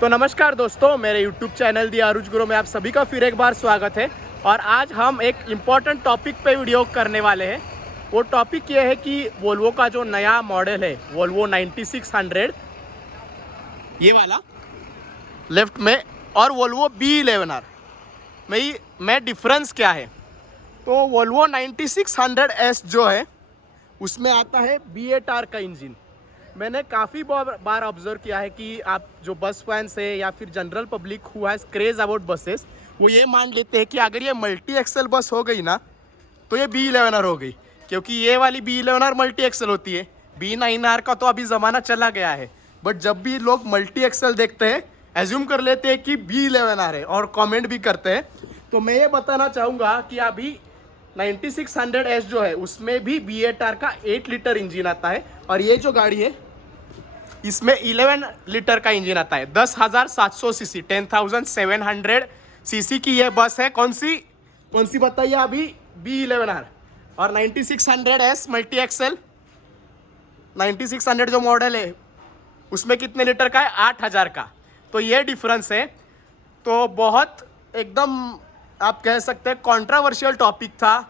तो नमस्कार दोस्तों, मेरे YouTube चैनल दी आरुज गुरु में आप सभी का फिर एक बार स्वागत है। और आज हम एक इम्पॉर्टेंट टॉपिक पे वीडियो करने वाले हैं। वो टॉपिक ये है कि वोल्वो का जो नया मॉडल है वोल्वो 9600, ये वाला लेफ्ट में, और वोल्वो B11R में डिफरेंस क्या है। तो वोल्वो 9600S जो है उसमें आता है B8R का इंजन। मैंने काफ़ी बार ऑब्जर्व किया है कि आप जो बस फैंस है या फिर general public who has craze about buses, वो ये मान लेते हैं कि अगर ये मल्टी एक्सल बस हो गई ना तो ये B11R हो गई, क्योंकि ये वाली B11R मल्टी एक्सल होती है। B9R का तो अभी ज़माना चला गया है, बट जब भी लोग मल्टी एक्सल देखते हैं एज्यूम कर लेते हैं कि B11R है और कमेंट भी करते हैं। तो मैं ये बताना चाहूँगा कि अभी 9600S जो है उसमें भी B8R का 8 लीटर इंजन आता है, और ये जो गाड़ी है इसमें 11 लीटर का इंजन आता है। 10,700 सीसी 10,700 सीसी की ये बस है। कौन सी बताइए अभी? B11R। और 9600S मल्टी एक्सल 9600 जो मॉडल है उसमें कितने लीटर का है? 8,000 का। तो ये डिफरेंस है। तो बहुत एकदम आप कह सकते हैं कंट्रोवर्शियल टॉपिक था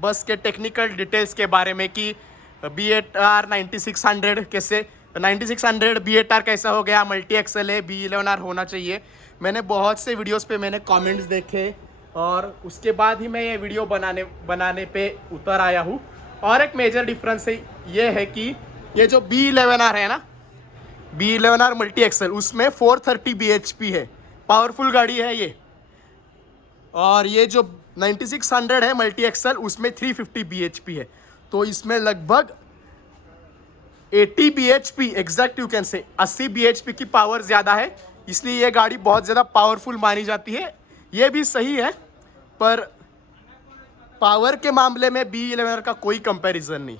बस के टेक्निकल डिटेल्स के बारे में कि B8R 9600 कैसे, 9600 B8R कैसा हो गया, मल्टी एक्सल है, B11R होना चाहिए। मैंने बहुत से वीडियोस पे मैंने कमेंट्स देखे और उसके बाद ही मैं ये वीडियो बनाने पे उतर आया हूँ। और एक मेजर डिफरेंस है ये है कि ये जो B11R है ना, B11R मल्टी एक्सल, उसमें 430 bhp है, पावरफुल गाड़ी है ये। और ये जो 9600 है मल्टी एक्सल उसमें 350 bhp है। तो इसमें लगभग 80 bhp एग्जैक्ट, यू कैन से 80 bhp की पावर ज़्यादा है, इसलिए ये गाड़ी बहुत ज़्यादा पावरफुल मानी जाती है। ये भी सही है, पर पावर के मामले में B11R का कोई कंपैरिजन नहीं।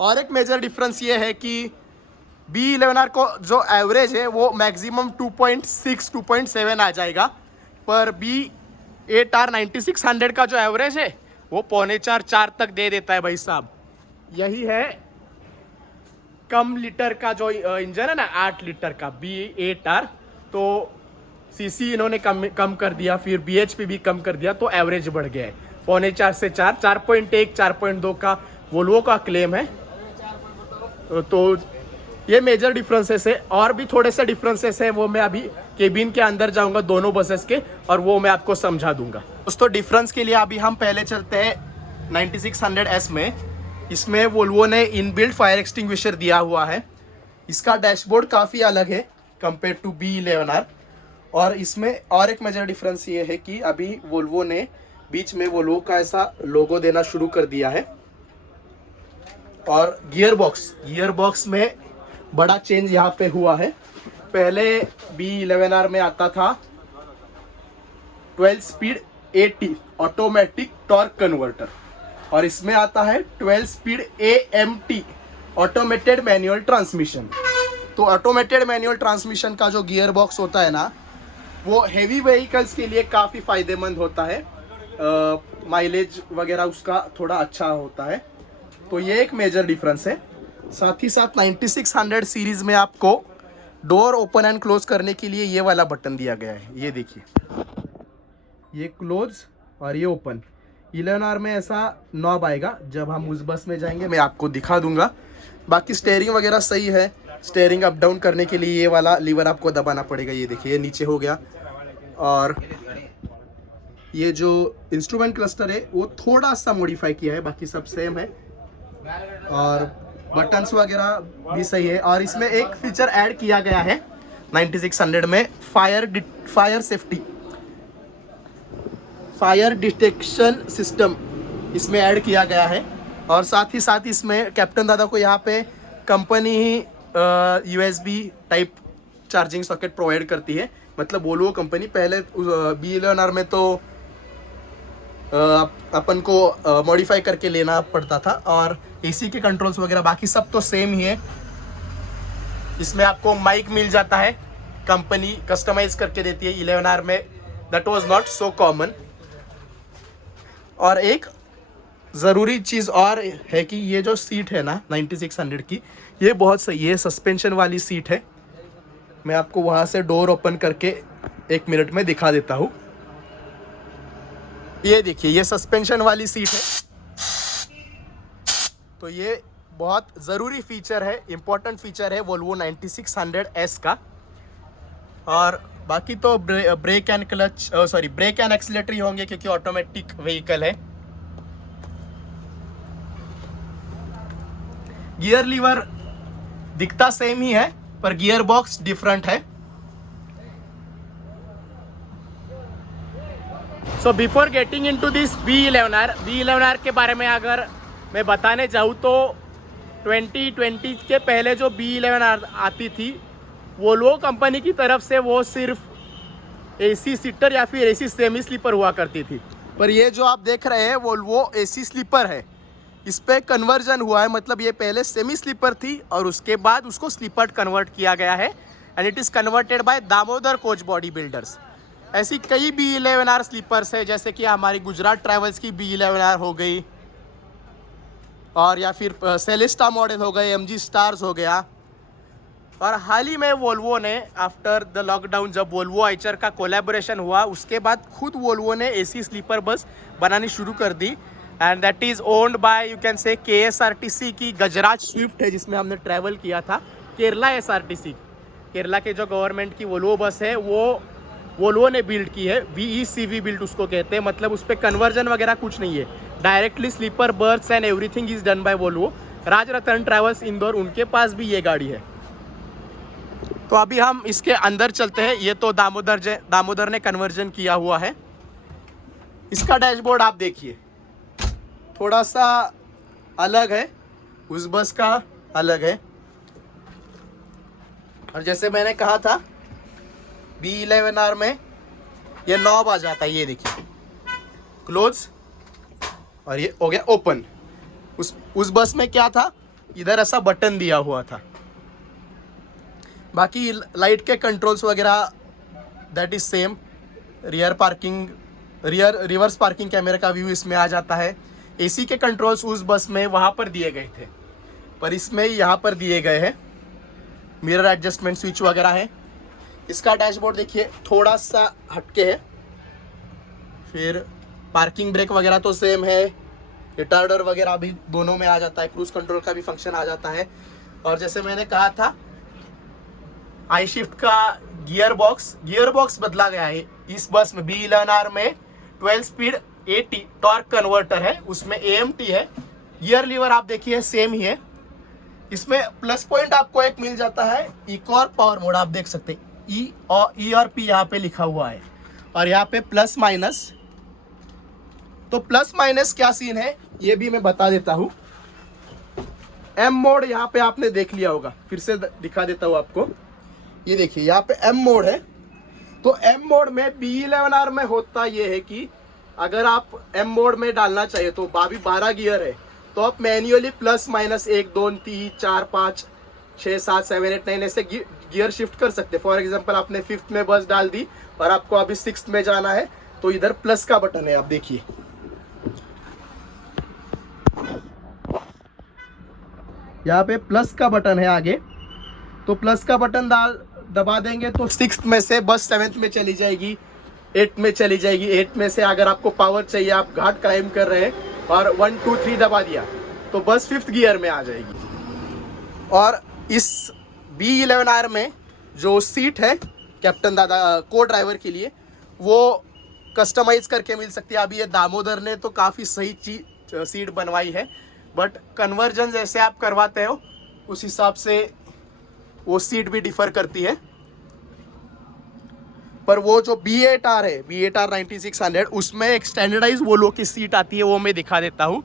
और एक मेजर डिफरेंस ये है कि B11R को जो एवरेज है वो मैक्सिमम 2.6 2.7 आ जाएगा, पर B8R 9600 का जो एवरेज है वो 3.25 तक दे देता है भाई साहब। यही है कम लीटर का जो इंजन है ना, 8 लीटर का B8R। तो सीसी इन्होंने कम कर दिया, फिर bhp भी कम कर दिया, तो एवरेज बढ़ गया है 3.25 से 4, 4.1 4.2 का वोल्वो का क्लेम है। तो ये मेजर डिफरेंसेस है। और भी थोड़े से डिफरेंसेस हैं, वो मैं अभी केबिन के अंदर जाऊंगा दोनों बसेस के, और वो मैं आपको समझा दूंगा। दोस्तों डिफरेंस के लिए अभी हम पहले चलते हैं 9600S में। इसमें वोल्वो ने इनबिल्ट फायर एक्सटिंग्विशर दिया हुआ है। इसका डैशबोर्ड काफ़ी अलग है कंपेयर टू B11R। और इसमें और एक मेजर डिफरेंस ये है कि अभी वोल्वो ने बीच में वोल्वो का ऐसा लोगो देना शुरू कर दिया है। और गियर बॉक्स में बड़ा चेंज यहाँ पे हुआ है। पहले B11R में आता था 12 speed AT automatic torque converter, और इसमें आता है 12 speed AMT automated manual transmission. तो ऑटोमेटेड मैनुअल ट्रांसमिशन का जो गियर बॉक्स होता है ना, वो हेवी व्हीकल्स के लिए काफ़ी फ़ायदेमंद होता है। माइलेज वगैरह उसका थोड़ा अच्छा होता है। तो ये एक मेजर डिफरेंस है। साथ ही साथ 9600 सीरीज़ में आपको डोर ओपन एंड क्लोज करने के लिए ये वाला बटन दिया गया है। ये देखिए, ये क्लोज और ये ओपन। 11R में ऐसा नॉब आएगा, जब हम उस बस में जाएंगे मैं आपको दिखा दूंगा। बाकी स्टेयरिंग वगैरह सही है। स्टेयरिंग अप डाउन करने के लिए ये वाला लीवर आपको दबाना पड़ेगा। ये देखिए, ये नीचे हो गया। और ये जो इंस्ट्रूमेंट क्लस्टर है वो थोड़ा सा मॉडिफाई किया है, बाकी सब सेम है। और बटन्स वगैरह भी सही है। और इसमें एक फीचर ऐड किया गया है 9600 में, फायर डिटेक्शन सिस्टम इसमें ऐड किया गया है। और साथ ही साथ इसमें कैप्टन दादा को यहाँ पे कंपनी ही USB type charging socket provide करती है। मतलब वोल्वो कंपनी, पहले B11R में तो अपन को मॉडिफाई करके लेना पड़ता था। और AC के कंट्रोल्स वगैरह बाकी सब तो सेम ही है। इसमें आपको माइक मिल जाता है, कंपनी कस्टमाइज करके देती है। 11R में that was not so common. और एक ज़रूरी चीज़ और है कि ये जो सीट है ना 9600 की, ये बहुत सही है। सस्पेंशन वाली सीट है, मैं आपको वहाँ से डोर ओपन करके 1 मिनट में दिखा देता हूँ। ये देखिए, ये सस्पेंशन वाली सीट है। तो ये बहुत ज़रूरी फीचर है, इम्पोर्टेंट फीचर है वोल्वो 9600S का। और बाकी तो brake and clutch brake and accelerator ही होंगे क्योंकि ऑटोमेटिक व्हीकल है। गियर लीवर दिखता सेम ही है पर गियर बॉक्स डिफरेंट है। So before getting into this B11R के बारे में अगर मैं बताने जाऊँ तो 2020 के पहले जो B11R आती थी वोल्वो कंपनी की तरफ से, वो सिर्फ AC सीटर या फिर AC सेमी स्लीपर हुआ करती थी। पर ये जो आप देख रहे हैं वोल्वो AC स्लीपर है, इस पे कन्वर्जन हुआ है। मतलब ये पहले सेमी स्लीपर थी और उसके बाद उसको स्लीपर कन्वर्ट किया गया है and it is converted bye Damodar coach body builders. ऐसी कई B11R स्लीपर्स है, जैसे कि हमारी गुजरात ट्रैवल्स की B11R हो गई, और या फिर सेलेस्टा मॉडल हो गए, MG स्टार्स हो गया। और हाल ही में वोल्वो ने आफ्टर द लॉकडाउन, जब वोल्वो आइचर का कोलैबोरेशन हुआ, उसके बाद खुद वोल्वो ने AC स्लीपर बस बनानी शुरू कर दी and that is owned by, you can say, KSRTC की गजराज स्विफ्ट है जिसमें हमने ट्रैवल किया था। केरला SRTC, केरला के जो गवर्नमेंट की वोल्वो बस है वो वोल्वो ने बिल्ड की है। VECV बिल्ड उसको कहते हैं। मतलब उस पर कन्वर्जन वगैरह कुछ नहीं है, directly sleeper berths and everything is done by Volvo. Rajratan Travels Indore, उनके पास भी ये गाड़ी है। तो अभी हम इसके अंदर चलते हैं। ये तो दामोदर ने कन्वर्जन किया हुआ है। इसका डैशबोर्ड आप देखिए, थोड़ा सा अलग है, उस बस का अलग है। और जैसे मैंने कहा था B11R में ये नॉब आ जाता है, ये देखिए, क्लोज, और ये हो गया ओपन। उस बस में क्या था, इधर ऐसा बटन दिया हुआ था। बाकी लाइट के कंट्रोल्स वगैरह that is same. Reverse parking कैमरे का व्यू इसमें आ जाता है। AC के कंट्रोल्स उस बस में वहाँ पर दिए गए थे, पर इसमें यहाँ पर दिए गए हैं। मिरर एडजस्टमेंट स्विच वगैरह है। इसका डैशबोर्ड देखिए, थोड़ा सा हटके है। फिर पार्किंग ब्रेक वगैरह तो सेम है। रिटार्डर वगैरह भी दोनों में आ जाता है। क्रूज कंट्रोल का भी फंक्शन आ जाता है। और जैसे मैंने कहा था, आई शिफ्ट का गियर बॉक्स बदला गया है इस बस में। B11R में 12 स्पीड AT टॉर्क कन्वर्टर है, उसमें AMT है। गियर लीवर आप देखिए सेम ही है। इसमें प्लस पॉइंट आपको एक मिल जाता है, इको और पावर मोड। आप देख सकते हैं E और P यहाँ पे लिखा हुआ है, और यहाँ पे प्लस माइनस। तो प्लस माइनस क्या सीन है ये भी मैं बता देता हूँ। M मोड यहाँ पे आपने देख लिया होगा, फिर से दिखा देता हूँ आपको। ये देखिए यहाँ पे M मोड है। तो M मोड में B11R में होता ये है कि अगर आप M मोड में डालना चाहिए तो 12 गियर है, तो आप मैन्युअली प्लस माइनस 1 2 3 4 5 6 7 7 8 9 ऐसे गियर शिफ्ट कर सकते हैं। फॉर एग्जांपल आपने 5th में बस डाल दी और आपको अभी 6th में जाना है, तो इधर प्लस का बटन है, आप देखिए। यहाँ पे प्लस का बटन है आगे, तो प्लस का बटन दबा देंगे तो 6th में से बस 7th में चली जाएगी, 8th में चली जाएगी। 8th में से अगर आपको पावर चाहिए, आप घाट क्लाइम कर रहे हैं और 1 2 3 दबा दिया तो बस 5th गियर में आ जाएगी। और इस B11R में जो सीट है कैप्टन दादा को ड्राइवर के लिए, वो कस्टमाइज करके मिल सकती है। अभी ये दामोदर ने तो काफ़ी सही सीट बनवाई है, बट कन्वर्जन जैसे आप करवाते हो उस हिसाब से वो सीट भी डिफर करती है। पर वो जो B8R है, B8R 9600, उसमें एक स्टैंडर्डाइज वोल्वो की सीट आती है, वो मैं दिखा देता हूँ।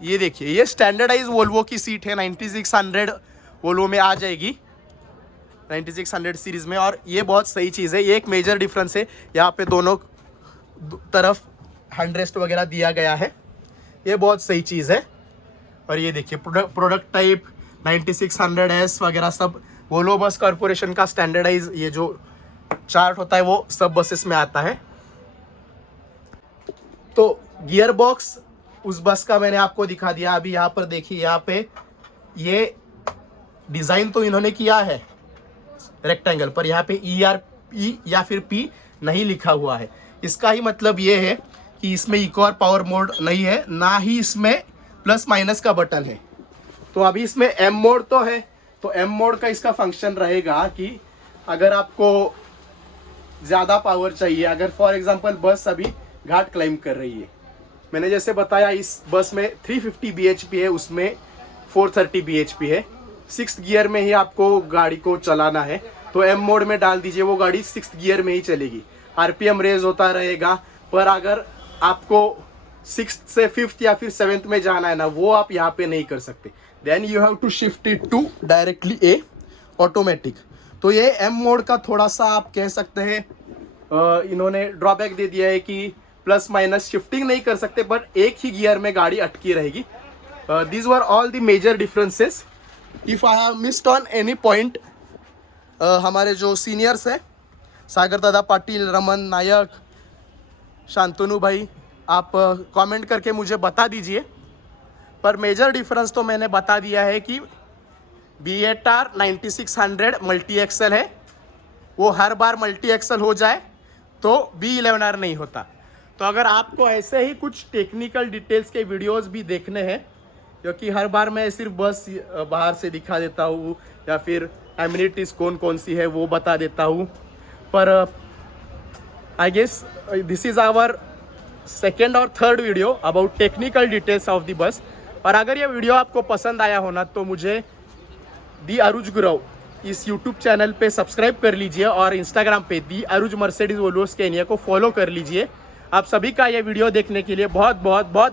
ये देखिए, ये स्टैंडर्डाइज वोल्वो की सीट है। 9600 वोल्वो में आ जाएगी, 9600 सीरीज में। और ये बहुत सही चीज़ है। ये एक मेजर डिफरेंस है, यहाँ पे दोनों तरफ हैंडरेस्ट वगैरह दिया गया है, ये बहुत सही चीज़ है। और ये देखिए प्रोडक्ट टाइप 9600S वगैरह सब वोल्वो बस कॉर्पोरेशन का स्टैंडर्डाइज ये जो चार्ट होता है वो सब बसेस में आता है। तो गियर बॉक्स उस बस का मैंने आपको दिखा दिया। अभी यहाँ पर देखिए, यहाँ पे ये डिज़ाइन तो इन्होंने किया है रेक्टेंगल पर, यहाँ पे ERP या फिर P नहीं लिखा हुआ है। इसका ही मतलब ये है कि इसमें इको और पावर मोड नहीं है, ना ही इसमें प्लस माइनस का बटन है। तो अभी इसमें M मोड तो है, तो M मोड का इसका फंक्शन रहेगा कि अगर आपको ज़्यादा पावर चाहिए, अगर फॉर एग्जांपल बस अभी घाट क्लाइंब कर रही है, मैंने जैसे बताया इस बस में 350 bhp है, उसमें 430 bhp है। 6th गियर में ही आपको गाड़ी को चलाना है, तो M मोड में डाल दीजिए, वो गाड़ी 6th गियर में ही चलेगी। RPM रेज होता रहेगा, पर अगर आपको 6th से 5th या फिर 7th में जाना है ना, वो आप यहाँ पे नहीं कर सकते। Then you have to shift it to directly a automatic. तो ये M मोड का थोड़ा सा आप कह सकते हैं इन्होंने ड्रॉबैक दे दिया है कि प्लस माइनस शिफ्टिंग नहीं कर सकते, पर एक ही गियर में गाड़ी अटकी रहेगी। These were all the major differences. If I have missed on any point, हमारे जो सीनियर्स हैं सागर दादा पाटिल, रमन नायक, शांतनु भाई, आप कमेंट करके मुझे बता दीजिए। पर मेजर डिफरेंस तो मैंने बता दिया है कि BATR 9600 मल्टी एक्सल है, वो हर बार मल्टी एक्सल हो जाए तो B11R नहीं होता। तो अगर आपको ऐसे ही कुछ टेक्निकल डिटेल्स के वीडियोस भी देखने हैं, क्योंकि हर बार मैं सिर्फ बस बाहर से दिखा देता हूँ या फिर एमिनिटीज़ कौन कौन सी है वो बता देता हूँ, पर I guess this is our second और third video about technical details of the bus. और अगर ये वीडियो आपको पसंद आया हो ना, तो मुझे दी अरुज गुरव इस यूट्यूब चैनल पे सब्सक्राइब कर लीजिए और इंस्टाग्राम पे दी अरुज मर्सिडीज वोल्वो स्केनिया को फॉलो कर लीजिए। आप सभी का ये वीडियो देखने के लिए बहुत बहुत बहुत